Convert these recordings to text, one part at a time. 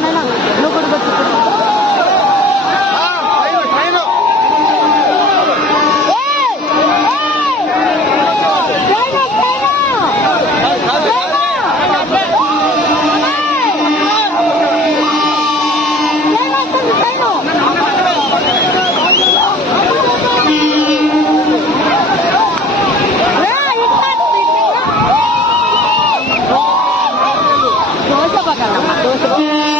ఎవరినైనా లోపలికి వచ్చి Gracias.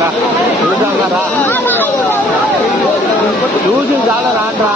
రా చూసి చాలా రాండ్రా